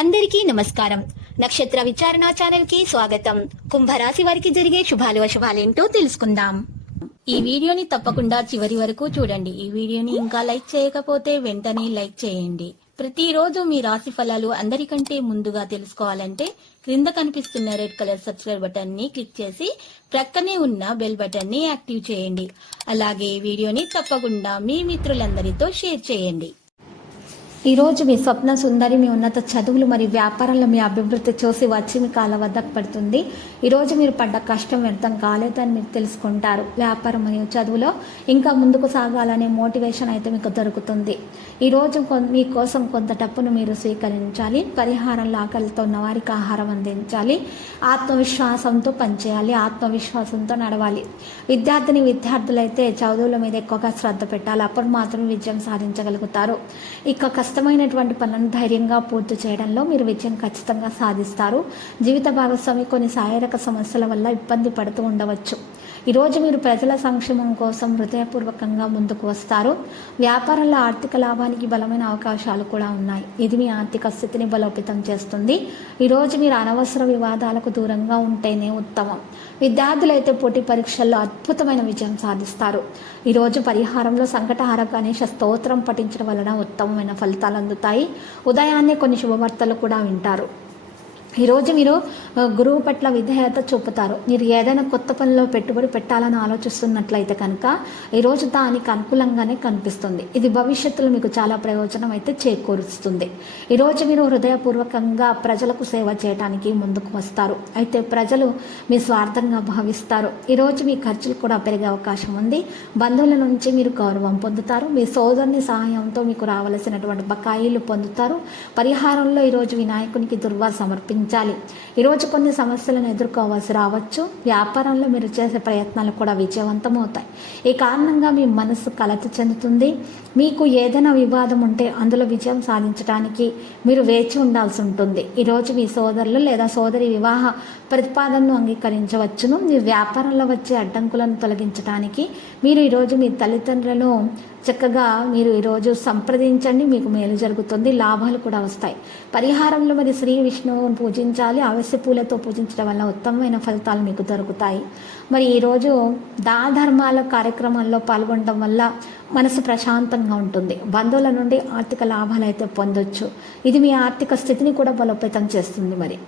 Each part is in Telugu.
అందరికీ నమస్కారం. నక్షత్ర విచారణ ఛానల్ కి స్వాగతం. కుంభరాశి వారికి జరిగే శుభాలు అశుభాలేంటో తెలుసుకుందాం. ఈ వీడియోని తప్పకుండా చివరి వరకు చూడండి. ఈ వీడియోని ఇంకా లైక్ చేయకపోతే వెంటనే లైక్ చేయండి. ప్రతిరోజు మీ రాశి ఫలాలు అందరికంటే ముందుగా తెలుసుకోవాలంటే క్రింద కనిపిస్తున్న రెడ్ కలర్ సబ్స్క్రైబ్ బటన్ ని క్లిక్ చేసి ప్రక్కనే ఉన్న బెల్ బటన్ ని యాక్టివ్ చేయండి. అలాగే ఈ వీడియోని తప్పకుండా మీ మిత్రులందరితో షేర్ చేయండి. ఈ రోజు మీ స్వప్న సుందరి మీ ఉన్నత చదువులు మరియు వ్యాపారంలో మీ అభివృద్ధి చూసి వచ్చి మీ కాళ్ళ వద్దకు పడుతుంది. ఈరోజు మీరు పడ్డ కష్టం వ్యర్థం కాలేదని మీరు తెలుసుకుంటారు. వ్యాపారం మరియు చదువులో ఇంకా ముందుకు సాగాలనే మోటివేషన్ అయితే మీకు దొరుకుతుంది. ఈరోజు మీకోసం కొంత డబ్బును మీరు స్వీకరించాలి. పరిహారంలో ఆకలితో ఉన్న వారికి ఆహారం అందించాలి. ఆత్మవిశ్వాసంతో పనిచేయాలి. ఆత్మవిశ్వాసంతో నడవాలి. విద్యార్థులైతే చదువుల మీద ఎక్కువగా శ్రద్ధ పెట్టాలి. అప్పుడు మాత్రమే విజయం సాధించగలుగుతారు. ఇక కష్టమైనటువంటి పనులను ధైర్యంగా పూర్తి చేయడంలో మీరు విజయం ఖచ్చితంగా సాధిస్తారు. జీవిత భాగస్వామి కొన్ని శారీరక సమస్యల వల్ల ఇబ్బంది పడుతూ ఉండవచ్చు. ఈరోజు మీరు ప్రజల సంక్షేమం కోసం హృదయపూర్వకంగా ముందుకు వస్తారు. వ్యాపారంలో ఆర్థిక లాభానికి బలమైన అవకాశాలు కూడా ఉన్నాయి. ఇది మీ ఆర్థిక స్థితిని బలోపేతం చేస్తుంది. ఈరోజు మీరు అనవసర వివాదాలకు దూరంగా ఉంటేనే ఉత్తమం. విద్యార్థులైతే పోటీ పరీక్షల్లో అద్భుతమైన విజయం సాధిస్తారు. ఈరోజు పరిహారంలో సంకటహార గణేశ స్తోత్రం పఠించడం వలన ఉత్తమమైన ఫలితాలు అందుతాయి. ఉదయాన్నే కొన్ని శుభవార్తలు కూడా వింటారు. ఈరోజు మీరు గురువు పట్ల విధేయత చూపుతారు. మీరు ఏదైనా కొత్త పనిలో పెట్టుబడి పెట్టాలని ఆలోచిస్తున్నట్లయితే కనుక ఈరోజు దానికి అనుకూలంగానే కనిపిస్తుంది. ఇది భవిష్యత్తులో మీకు చాలా ప్రయోజనం అయితే చేకూరుస్తుంది. ఈరోజు మీరు హృదయపూర్వకంగా ప్రజలకు సేవ చేయడానికి ముందుకు వస్తారు. అయితే ప్రజలు మీ స్వార్థంగా భావిస్తారు. ఈరోజు మీ ఖర్చులు కూడా పెరిగే అవకాశం ఉంది. బంధువుల నుంచి మీరు గౌరవం పొందుతారు. మీ సోదరుని సహాయంతో మీకు రావలసినటువంటి బకాయిలు పొందుతారు. పరిహారంలో ఈరోజు వినాయకునికి దుర్వా సమర్పించాలి. ఈరోజు కొన్ని సమస్యలను ఎదుర్కోవాల్సి రావచ్చు. వ్యాపారంలో మీరు చేసే ప్రయత్నాలు కూడా విజయవంతమవుతాయి. ఈ కారణంగా మీ మనసు కలత చెందుతుంది. మీకు ఏదైనా వివాదం ఉంటే అందులో విజయం సాధించడానికి మీరు వేచి ఉండాల్సి ఉంటుంది. ఈరోజు మీ సోదరులు లేదా సోదరి వివాహ ప్రతిపాదనను అంగీకరించవచ్చును. మీ వ్యాపారంలో వచ్చే అడ్డంకులను తొలగించడానికి మీరు ఈరోజు మీ తల్లిదండ్రులను చక్కగా మీరు ఈరోజు సంప్రదించండి. మీకు మేలు జరుగుతుంది. లాభాలు కూడా వస్తాయి. పరిహారంలో మరి శ్రీ విష్ణువును పూజించాలి. అవశ్య పూలతో పూజించడం వల్ల ఉత్తమమైన ఫలితాలు మీకు దొరుకుతాయి. మరి ఈరోజు దాన ధర్మాల కార్యక్రమాల్లో పాల్గొనడం వల్ల మనసు ప్రశాంతంగా ఉంటుంది. బంధువుల నుండి ఆర్థిక లాభాలు అయితే పొందొచ్చు. ఇది మీ ఆర్థిక స్థితిని కూడా బలోపేతం చేస్తుంది.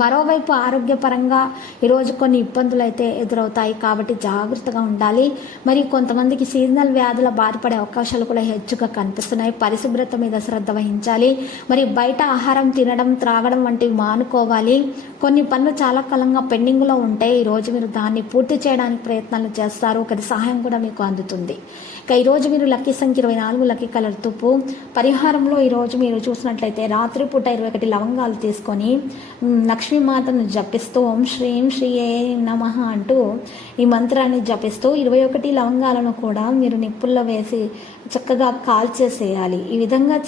మరోవైపు ఆరోగ్యపరంగా ఈరోజు కొన్ని ఇబ్బందులు అయితే ఎదురవుతాయి. కాబట్టి జాగ్రత్తగా ఉండాలి. మరి కొంతమందికి సీజనల్ వ్యాధుల బాధపడే అవకాశాలు కూడా హెచ్చుగా కనిపిస్తున్నాయి. పరిశుభ్రత మీద శ్రద్ధ వహించాలి. మరి బయట ఆహారం తినడం త్రాగడం వంటివి మానుకోవాలి. కొన్ని పనులు చాలా కాలంగా పెండింగ్లో ఉంటే ఈరోజు మీరు దాన్ని పూర్తి చేయడానికి ప్రయత్నాలు చేస్తారు. ఒకరి సహాయం కూడా మీకు అందుతుంది. ఇక ఈరోజు మీరు లక్కీ సంఖ్య 24, లక్కీ కలర్ తుప్పు. పరిహారంలో ఈరోజు మీరు చూసినట్లయితే రాత్రిపూట 21 లవంగాలు తీసుకొని లక్ష్మీమాతను జపిస్తూ ఓం శ్రీం శ్రీయే నమః అంటూ ఈ మంత్రాన్ని జపిస్తూ 21 లవంగాలను కూడా మీరు నిప్పుల్లో వేసి చక్కగా కాల్చేసేయాలి. ఈ విధంగా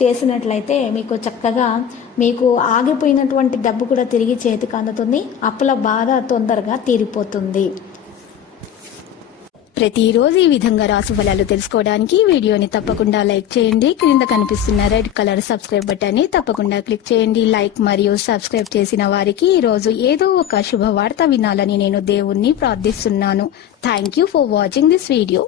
చేసినట్లయితే మీకు చక్కగా మీకు ఆగిపోయినటువంటి డబ్బు కూడా తిరిగి చేతికి అందుతుంది. అప్పుల బాధ తొందరగా తీరిపోతుంది. ప్రతిరోజు ఈ విధంగా రాశి ఫలాలు తెలుసుకోవడానికి వీడియోని తప్పకుండా లైక్ చేయండి. క్రింద కనిపిస్తున్న రెడ్ కలర్ సబ్స్క్రైబ్ బటన్ ని తప్పకుండా క్లిక్ చేయండి. లైక్ మరియు సబ్స్క్రైబ్ చేసిన వారికి ఈ రోజు ఏదో ఒక శుభవార్త వినాలని నేను దేవుణ్ణి ప్రార్థిస్తున్నాను. Thank you for watching this video.